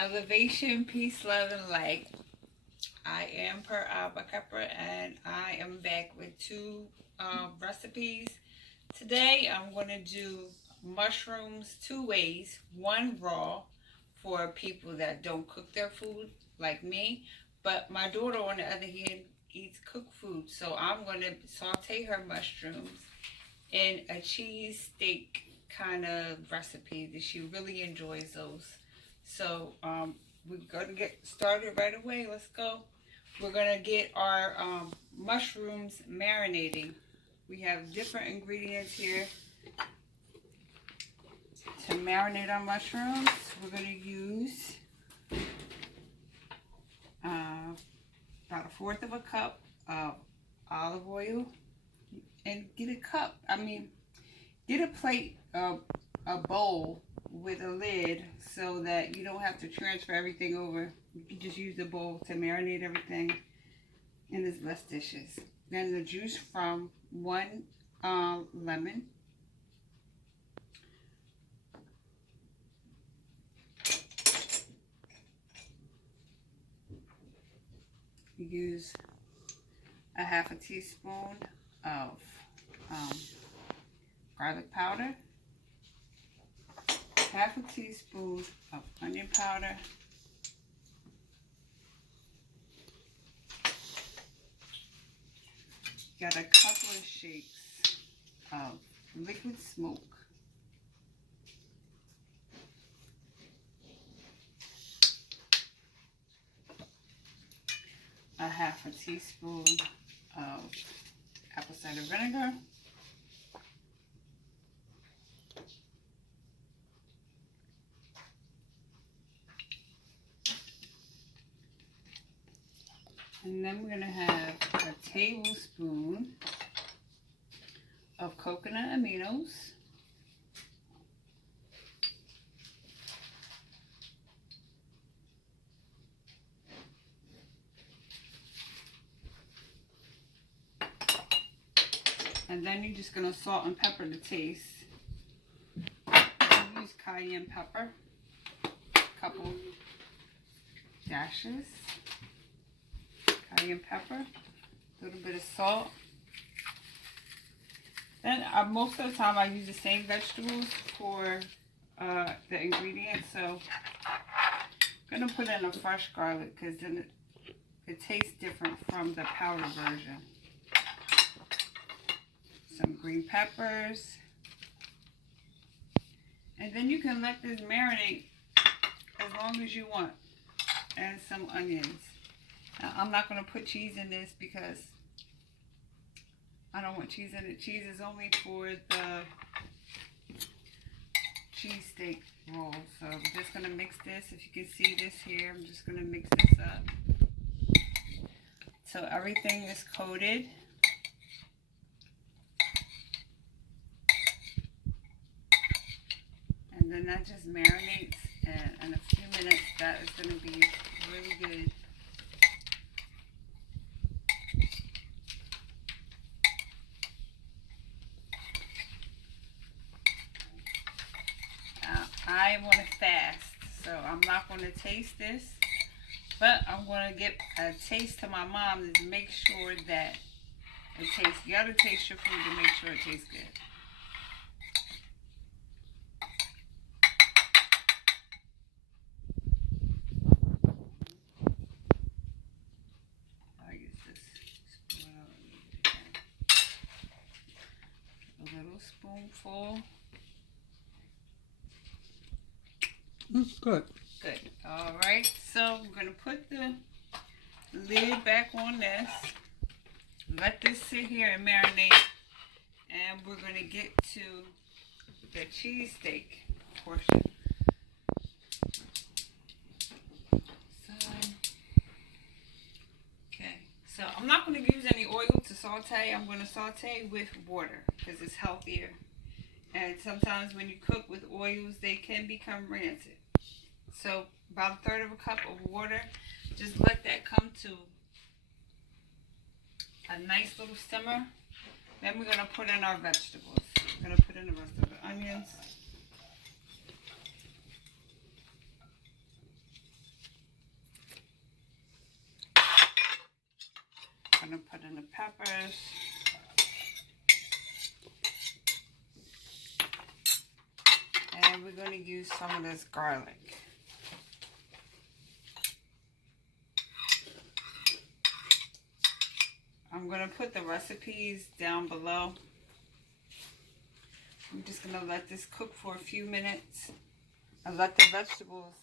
Elevation, peace, love, and light. I am Per Pepper, and I am back with two recipes. Today I'm going to do mushrooms two ways. One raw for people that don't cook their food like me, but my daughter on the other hand eats cooked food, so I'm going to saute her mushrooms in a cheese steak kind of recipe that she really enjoys those. So we're going to get started right away. Let's go. We're going to get our mushrooms marinating. We have different ingredients here to marinate our mushrooms. We're going to use about 1/4 of a cup of olive oil. And get a plate, a bowl with a lid so that you don't have to transfer everything over. You can just use the bowl to marinate everything and there's less dishes. Then the juice from one lemon. You use a 1/2 teaspoon of garlic powder, 1/2 teaspoon of onion powder, got a couple of shakes of liquid smoke, a 1/2 teaspoon of apple cider vinegar, and then we're going to have a tablespoon of coconut aminos, and then you're just going to salt and pepper to taste. Use cayenne pepper, a couple dashes, cayenne pepper, a little bit of salt. Then most of the time I use the same vegetables for the ingredients, so I'm going to put in a fresh garlic because then it tastes different from the powder version. Some green peppers, and then you can let this marinate as long as you want, and some onions. Now, I'm not going to put cheese in this because I don't want cheese in it. Cheese is only for the cheese steak roll. So I'm just going to mix this. If you can see this here, I'm just going to mix this up so everything is coated. And then that just marinates, and in a few minutes that is going to be really good. I am on a fast, so I'm not going to taste this, but I'm going to get a taste to my mom to make sure that it tastes. You got to taste your food to make sure it tastes good. I'll use this spoon. I don't need it again. A little spoonful. Good. Good. All right. So I'm going to put the lid back on this. Let this sit here and marinate. And we're going to get to the cheese steak portion. So I'm not going to use any oil to saute. I'm going to saute with water because it's healthier. And sometimes when you cook with oils, they can become rancid. So about 1/3 of a cup of water. Just let that come to a nice little simmer. Then we're going to put in our vegetables. We're going to put in the rest of the onions. peppers. And we're going to use some of this garlic. I'm going to put the recipes down below. I'm just going to let this cook for a few minutes and let the vegetables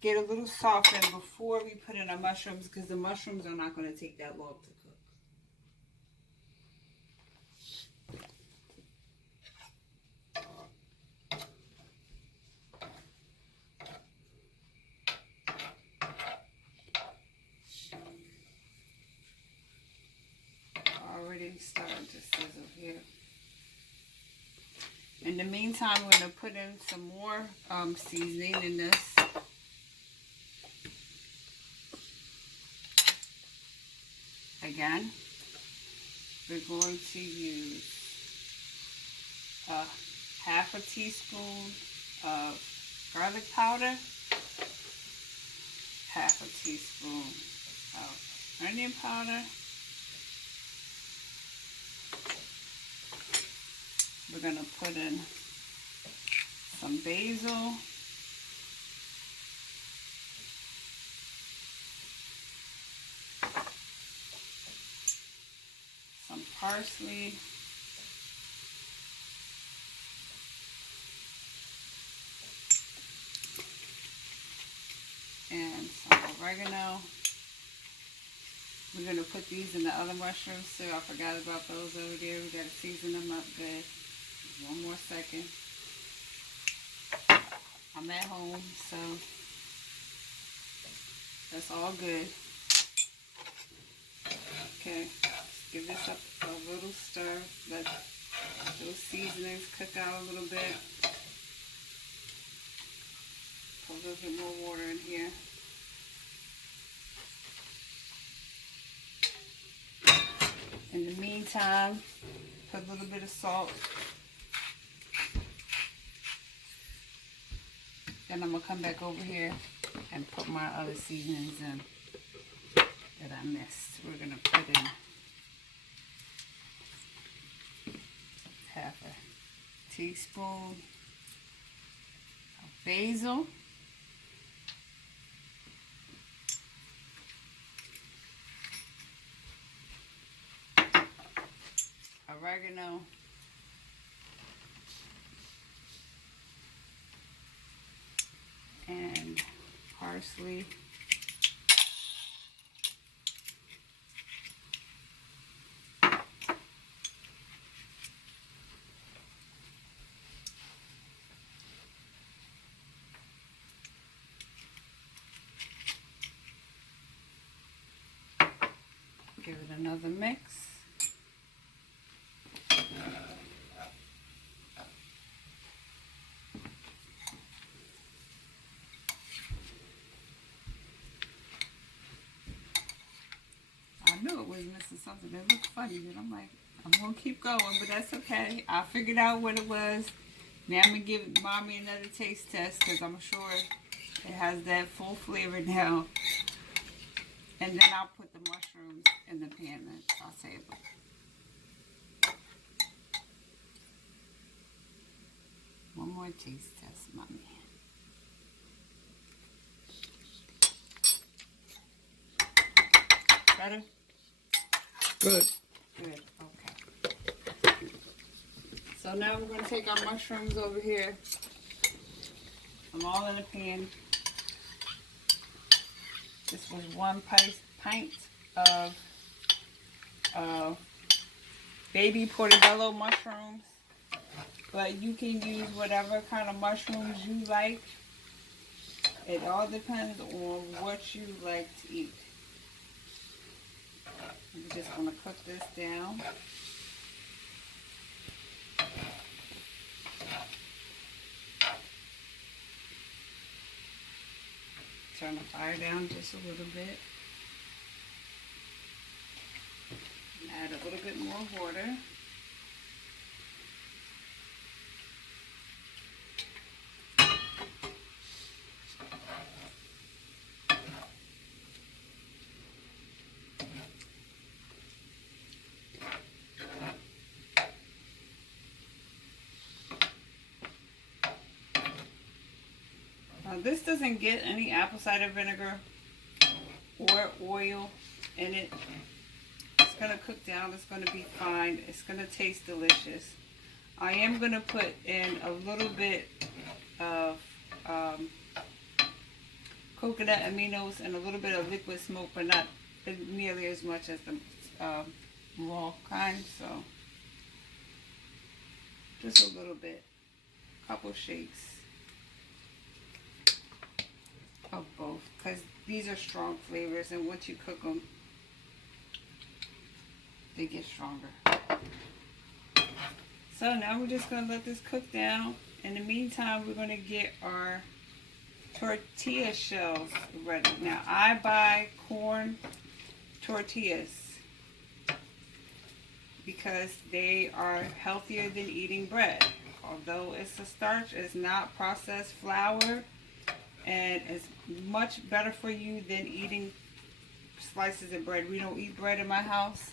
get a little softened before we put in our mushrooms, because the mushrooms are not going to take that long to cook. Already starting to sizzle here. In the meantime, we're going to put in some more seasoning in this. Again, we're going to use half a teaspoon of garlic powder, half a teaspoon of onion powder. We're going to put in some basil, some parsley, and some oregano. We're going to put these in the other mushrooms too. I forgot about those over there. We got to season them up good. One more second. I'm at home, so that's all good. Okay, give this up a little stir. Let those seasonings cook out a little bit. Put a little bit more water in here. In the meantime, put a little bit of salt. Then I'm going to come back over here and put my other seasonings in that I missed. We're going to put in half a teaspoon of basil. Oregano. And parsley. Give it another mix. I knew it was missing something that looked funny, but I'm like, I'm going to keep going, but that's okay. I figured out what it was. Now I'm going to give Mommy another taste test, because I'm sure it has that full flavor now. And then I'll put the mushrooms in the pan and saute them. One more taste test, Mommy. Better? Good. Good, okay. So now we're going to take our mushrooms over here. I'm all in a pan. This was 1 pint of baby portobello mushrooms. But you can use whatever kind of mushrooms you like. It all depends on what you like to eat. I'm just going to cook this down. Turn the fire down just a little bit. And add a little bit more water. This doesn't get any apple cider vinegar or oil in it. It's going to cook down. It's going to be fine. It's going to taste delicious. I am going to put in a little bit of coconut aminos and a little bit of liquid smoke, but not nearly as much as the raw kind. So just a little bit, couple shakes of both, because these are strong flavors, and once you cook them, they get stronger. So now we're just going to let this cook down. In the meantime, we're going to get our tortilla shells ready. Now, I buy corn tortillas because they are healthier than eating bread. Although it's a starch, it's not processed flour, and it's much better for you than eating slices of bread. We don't eat bread in my house.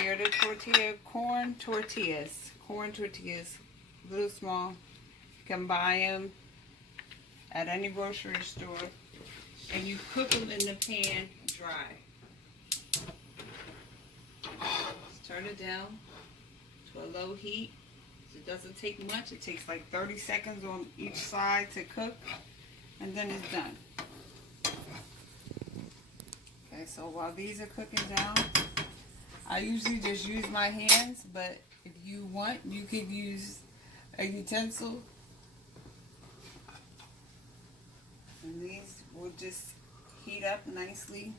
Here are the corn tortillas. Corn tortillas, little small. You can buy them at any grocery store, and you cook them in the pan dry. Just turn it down to a low heat. It doesn't take much. It takes like 30 seconds on each side to cook, and then it's done. Okay, so while these are cooking down, I usually just use my hands, but if you want, you could use a utensil. And these will just heat up nicely,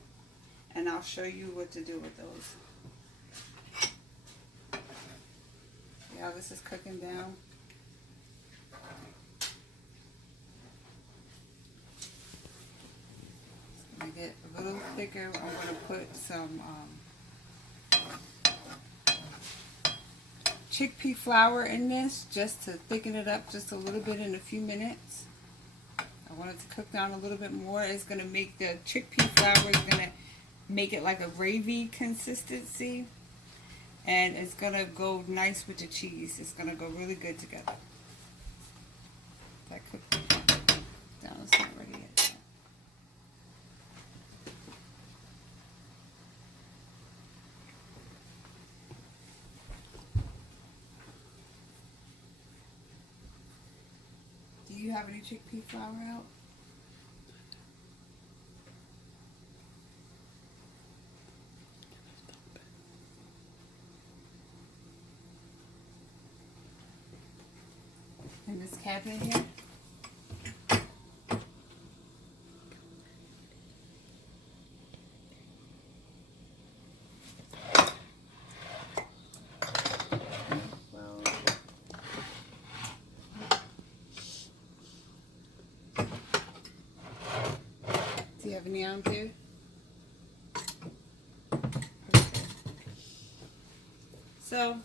and I'll show you what to do with those. See how this is cooking down? It's going to get a little thicker. I'm going to put some chickpea flour in this just to thicken it up just a little bit in a few minutes. I want it to cook down a little bit more. It's going to make the chickpea flour is going to make it like a gravy consistency, and it's going to go nice with the cheese. It's going to go really good together. That cooked down. It's not ready yet. Do you have any chickpea flour out? In this cabinet here? Do you have any on here? Okay. So,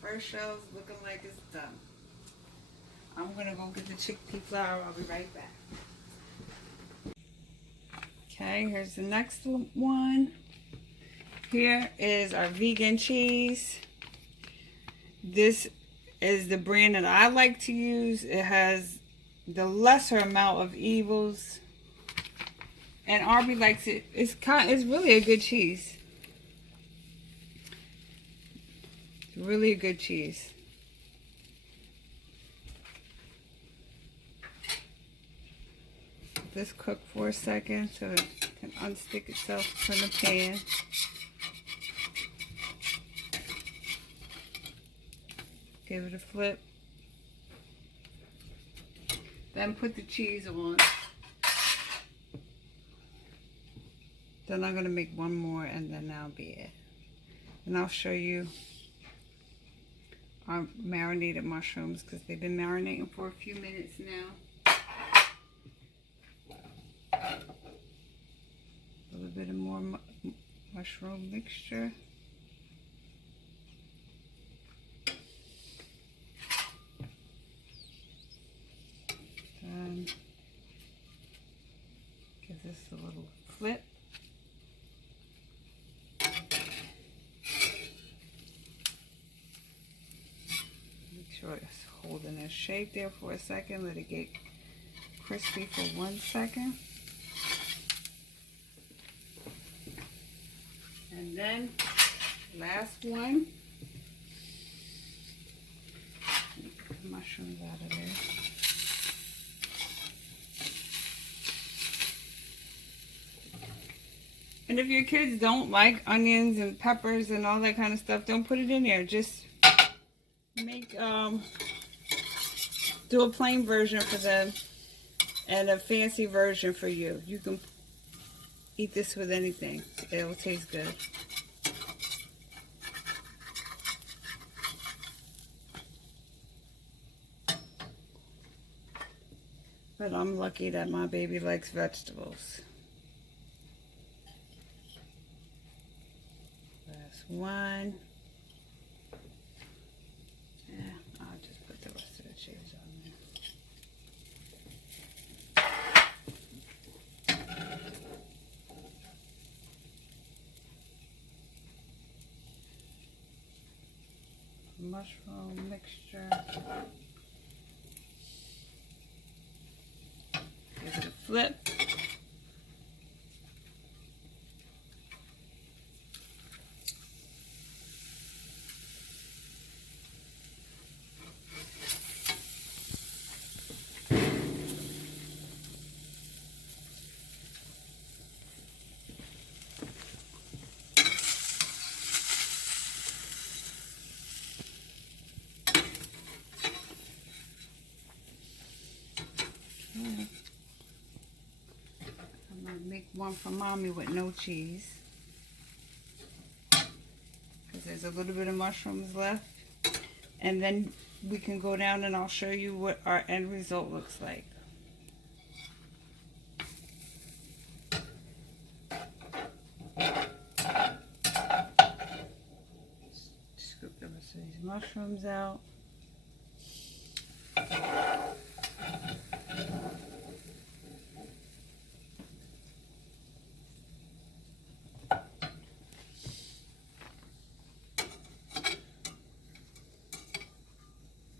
first shell's looking like it's done. I'm gonna go get the chickpea flour. I'll be right back. Okay, here's the next one. Here is our vegan cheese. This is the brand that I like to use. It has the lesser amount of evils, and Arby likes it. It's really a good cheese. It's really a good cheese. Let this cook for a second so it can unstick itself from the pan. Give it a flip. Then put the cheese on. Then I'm going to make one more, and then that'll be it. And I'll show you our marinated mushrooms, because they've been marinating for a few minutes now. A little bit of more mushroom mixture. Give this a little flip. Make sure it's holding its shape there for a second. Let it get crispy for 1 second. And then, last one. Get the mushrooms out of there. And if your kids don't like onions and peppers and all that kind of stuff, don't put it in there. Just make, do a plain version for them and a fancy version for you. You can eat this with anything. It'll taste good. But I'm lucky that my baby likes vegetables. Last one. Yeah, I'll just put the rest of the cheese on there. Mushroom mixture. Give it a flip. I'm going to make one for Mommy with no cheese. Because there's a little bit of mushrooms left. And then we can go down and I'll show you what our end result looks like. Scoop the rest of these mushrooms out.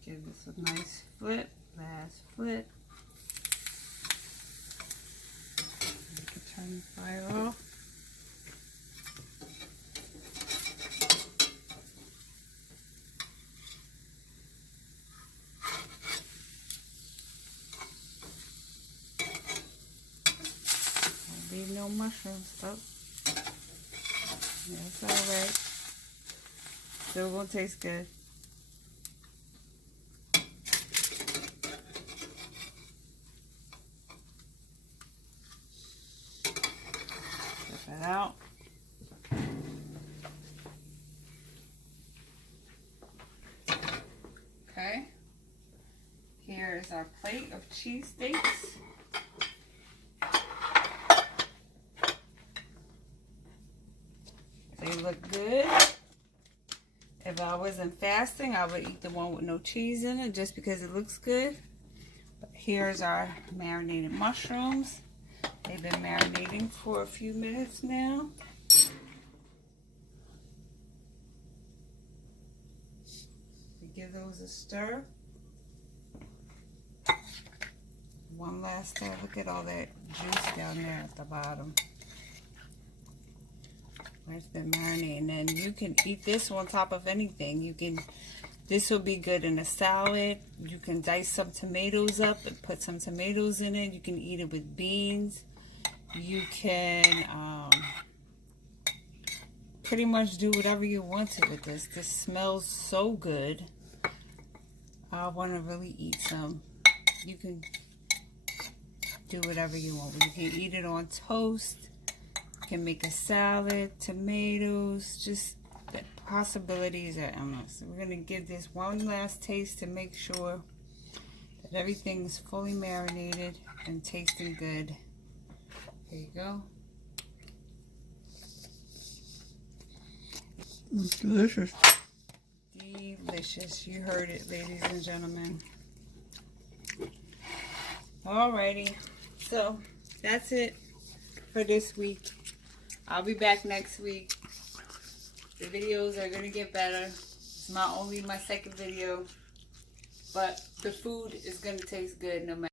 Give this a nice flip, last flip. You can turn the fire off. Leave no mushrooms. Oh, that's all right. Still gonna taste good. That out. Okay. Here is our plate of cheese steaks. They look good. If I wasn't fasting, I would eat the one with no cheese in it just because it looks good. But here's our marinated mushrooms. They've been marinating for a few minutes now. We give those a stir. One last stir. Look at all that juice down there at the bottom. It's been marinating, and you can eat this on top of anything. You can, this will be good in a salad. You can dice some tomatoes up and put some tomatoes in it. You can eat it with beans. You can pretty much do whatever you want to with this. This smells so good. I want to really eat some. You can do whatever you want. You can eat it on toast. Can make a salad, tomatoes, just the possibilities are endless. We're going to give this one last taste to make sure that everything's fully marinated and tasting good. There you go. It's delicious. Delicious. You heard it, ladies and gentlemen. Alrighty. So, that's it for this week. I'll be back next week. The videos are going to get better. It's my second video. but the food is going to taste good no matter.